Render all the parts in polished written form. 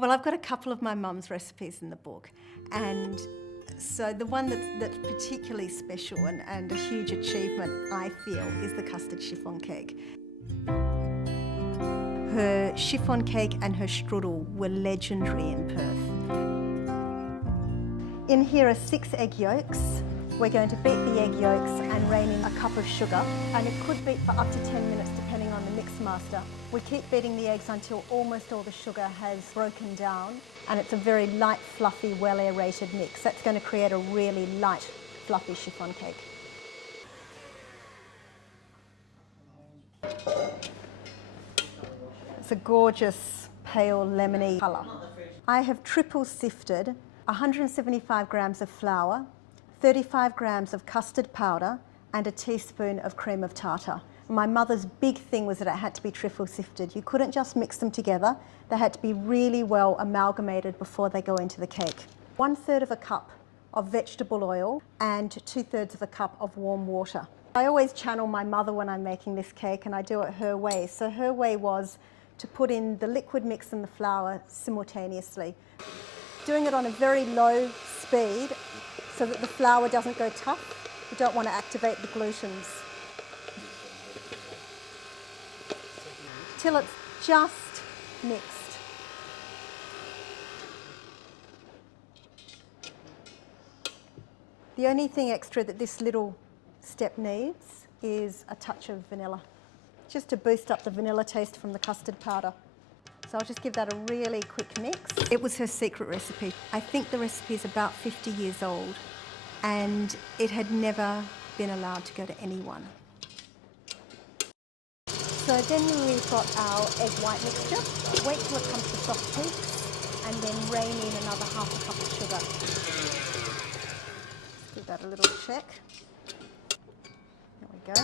Well, I've got a couple of my mum's recipes in the book, and so the one that's particularly special and a huge achievement, I feel, is the custard chiffon cake. Her chiffon cake and her strudel were legendary in Perth. In here are 6 egg yolks. We're going to beat the egg yolks and rain in a cup of sugar, and it could beat for up to 10 minutes depending on the mix master. We keep beating the eggs until almost all the sugar has broken down, and it's a very light, fluffy, well aerated mix. That's going to create a really light, fluffy chiffon cake. It's a gorgeous pale lemony colour. I have triple sifted 175 grams of flour, 35 grams of custard powder and a teaspoon of cream of tartar. My mother's big thing was that it had to be triple sifted. You couldn't just mix them together. They had to be really well amalgamated before they go into the cake. 1/3 of a cup of vegetable oil and 2/3 of a cup of warm water. I always channel my mother when I'm making this cake, and I do it her way. So her way was to put in the liquid mix and the flour simultaneously. Doing it on a very low speed so that the flour doesn't go tough. You don't want to activate the glutens. Till it's just mixed. The only thing extra that this little step needs is a touch of vanilla, just to boost up the vanilla taste from the custard powder. So I'll just give that a really quick mix. It was her secret recipe. I think the recipe is about 50 years old, and it had never been allowed to go to anyone. So then we've got our egg white mixture. Wait till it comes to soft peaks, and then rain in another 1/2 cup of sugar. Give that a little check. There we go.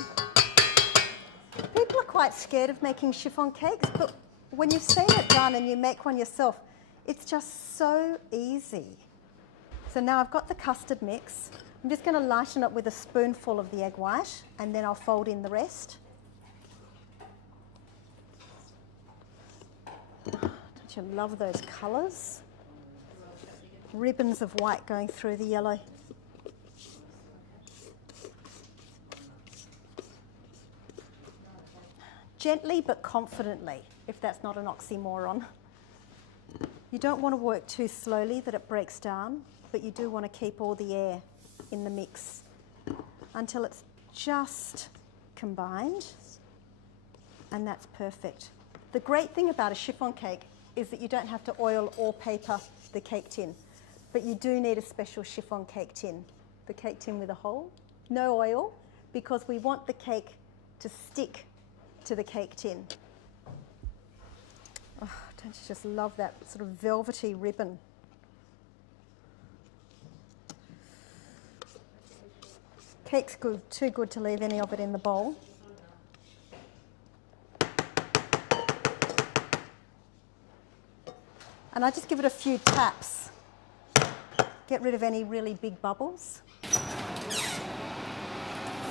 People are quite scared of making chiffon cakes, but when you've seen it done and you make one yourself, it's just so easy. So now I've got the custard mix. I'm just going to lighten it with a spoonful of the egg white, and then I'll fold in the rest. Don't you love those colours? Ribbons of white going through the yellow. Gently but confidently, if that's not an oxymoron. You don't want to work too slowly that it breaks down, but you do want to keep all the air in the mix until it's just combined, and that's perfect. The great thing about a chiffon cake is that you don't have to oil or paper the cake tin, but you do need a special chiffon cake tin. The cake tin with a hole, no oil, because we want the cake to stick to the cake tin. Oh, don't you just love that sort of velvety ribbon? Cake's good, too good to leave any of it in the bowl. And I just give it a few taps. Get rid of any really big bubbles.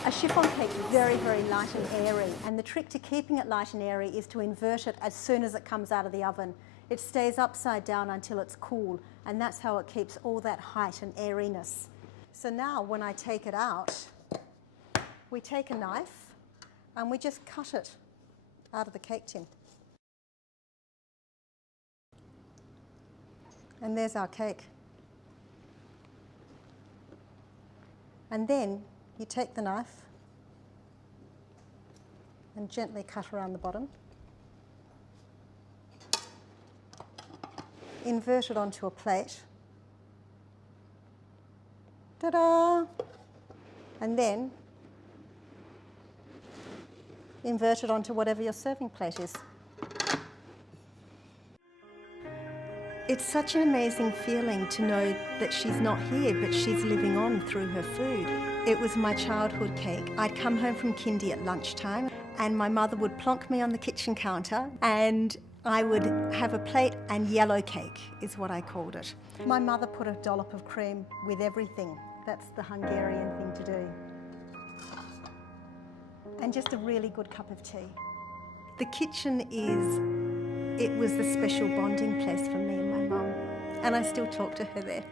A chiffon cake is very, very light and airy, and the trick to keeping it light and airy is to invert it as soon as it comes out of the oven. It stays upside down until it's cool, and that's how it keeps all that height and airiness. So now when I take it out, we take a knife and we just cut it out of the cake tin. And there's our cake. And then you take the knife and gently cut around the bottom. Invert it onto a plate. Ta-da! And then invert it onto whatever your serving plate is. It's such an amazing feeling to know that she's not here, but she's living on through her food. It was my childhood cake. I'd come home from kindy at lunchtime, and my mother would plonk me on the kitchen counter, and I would have a plate, and yellow cake is what I called it. My mother put a dollop of cream with everything. That's the Hungarian thing to do. And just a really good cup of tea. The kitchen it was the special bonding place for me and my and I still talk to her there.